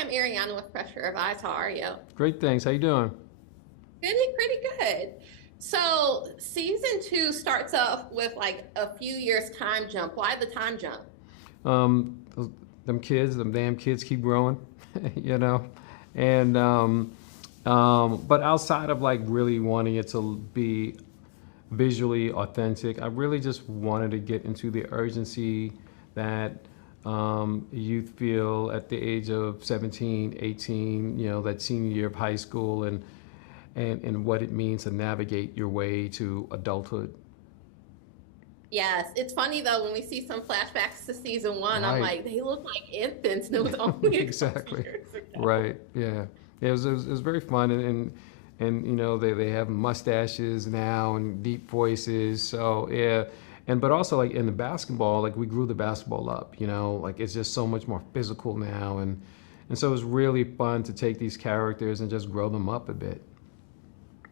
I'm Ariana with Pressure of Eyes. How are you? Great, thanks. How you doing? Pretty good. So season two starts off with like a few years time jump. Why the time jump? Those, them damn kids keep growing, you know, and but outside of like really wanting it to be visually authentic, I really just wanted to get into the urgency that youth feel at the age of 17, 18, that senior year of high school, and what it means to navigate your way to adulthood. Yes, it's funny though when we see some flashbacks to season one. I'm Right. like, they look like infants, and it was only a couple Exactly. years ago. Right. Yeah. Yeah. It was very fun, and they have mustaches now and deep voices. So yeah, and but also like in the basketball, like we grew the basketball up. Like it's just so much more physical now, and so it was really fun to take these characters and just grow them up a bit.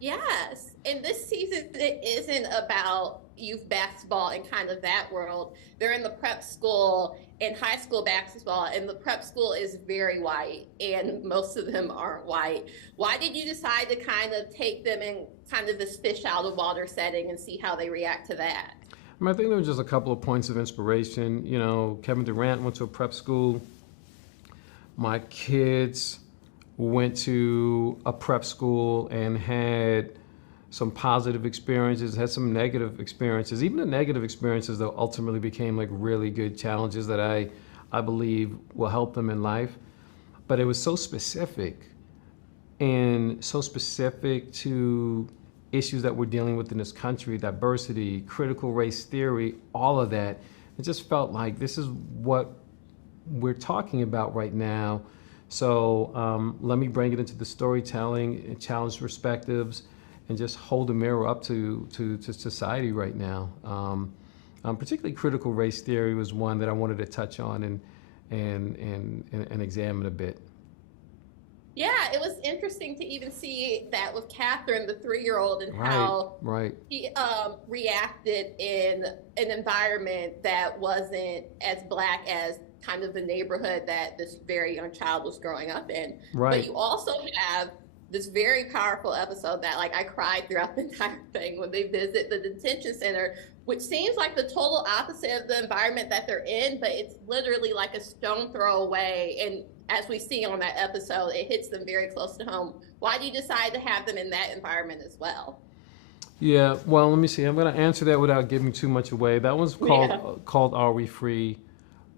Yes, and this season it isn't about youth basketball and kind of that world. They're in the prep school and high school basketball, and the prep school is very white, and most of them aren't white. Why did you decide to kind of take them in kind of this fish out of water setting and see how they react to that? I think there were just a couple of points of inspiration. Kevin Durant went to a prep school. My kids went to a prep school and had some positive experiences, had some negative experiences. Even the negative experiences, though, ultimately became like really good challenges that I believe will help them in life. But it was so specific, and so specific to issues that we're dealing with in this country: diversity, critical race theory, all of that. It just felt like this is what we're talking about right now. So let me bring it into the storytelling and challenge perspectives, and just hold a mirror up to society right now. Particularly critical race theory was one that I wanted to touch on and examine a bit. Yeah, it was interesting to even see that with Catherine, the 3-year-old, and Right, how right, he reacted in an environment that wasn't as black as kind of the neighborhood that this very young child was growing up in. But right. you also have this very powerful episode that like I cried throughout the entire thing when they visit the detention center, which seems like the total opposite of the environment that they're in, but it's literally like a stone throw away. And as we see on that episode, it hits them very close to home. Why do you decide to have them in that environment as well? Yeah, well, let me see. I'm going to answer that without giving too much away. That one's Yeah. called Are We Free?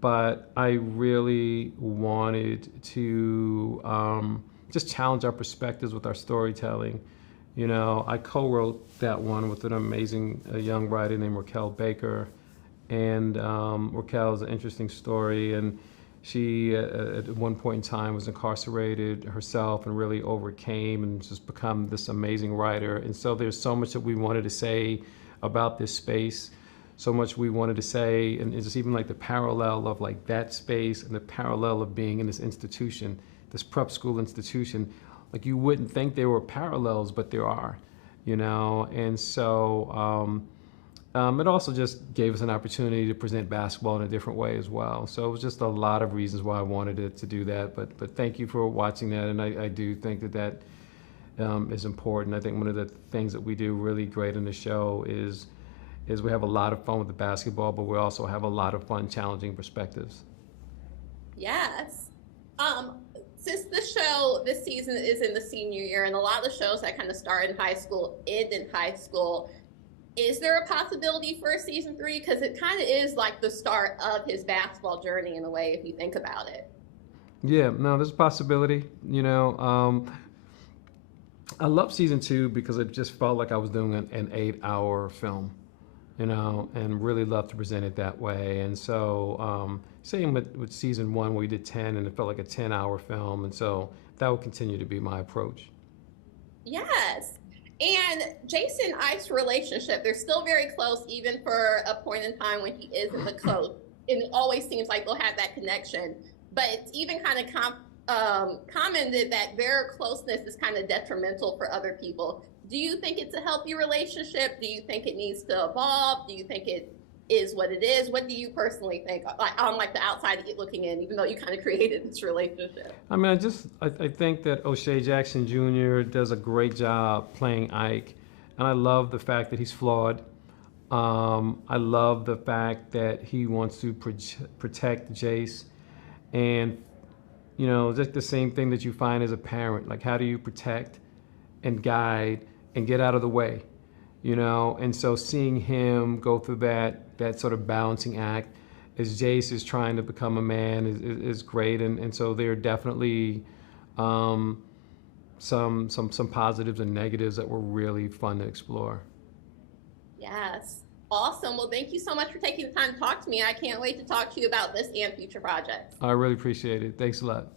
But I really wanted to just challenge our perspectives with our storytelling. I co-wrote that one with an amazing young writer named Raquel Baker, and Raquel is an interesting story, and she at one point in time was incarcerated herself and really overcame and just become this amazing writer. And so there's so much that we wanted to say about this space, so much we wanted to say, and it's just even like the parallel of like that space and the parallel of being in this institution, this prep school institution. Like you wouldn't think there were parallels, but there are, And so it also just gave us an opportunity to present basketball in a different way as well. So it was just a lot of reasons why I wanted to do that. But thank you for watching that, and I do think that is important. I think one of the things that we do really great in the show is we have a lot of fun with the basketball, but we also have a lot of fun challenging perspectives. Yes. Um, since the show this season is in the senior year, and a lot of the shows that kind of start in high school end in high school, is there a possibility for a season three? Because it kind of is like the start of his basketball journey in a way, if you think about it. Yeah, no, there's a possibility. I love season two because it just felt like I was doing an 8-hour film, and really love to present it that way. And so, same with season one, where we did 10, and it felt like a 10-hour film. And so that will continue to be my approach. Yes. And Jason Ike's relationship, they're still very close, even for a point in time when he isn't the coach. And it always seems like they'll have that connection. But it's even kind of commented that their closeness is kind of detrimental for other people. Do you think it's a healthy relationship? Do you think it needs to evolve? Do you think it is what it is. What do you personally think, like on like the outside looking in, even though you kind of created this relationship? I mean, I think that O'Shea Jackson Jr. does a great job playing Ike, and I love the fact that he's flawed. I love the fact that he wants to protect Jace, and just the same thing that you find as a parent. Like, how do you protect and guide and get out of the way? And so seeing him go through that sort of balancing act as Jace is trying to become a man is great, and so there are definitely some positives and negatives that were really fun to explore. Yes. Awesome. Well, thank you so much for taking the time to talk to me. I can't wait to talk to you about this and future projects. I really appreciate it. Thanks a lot.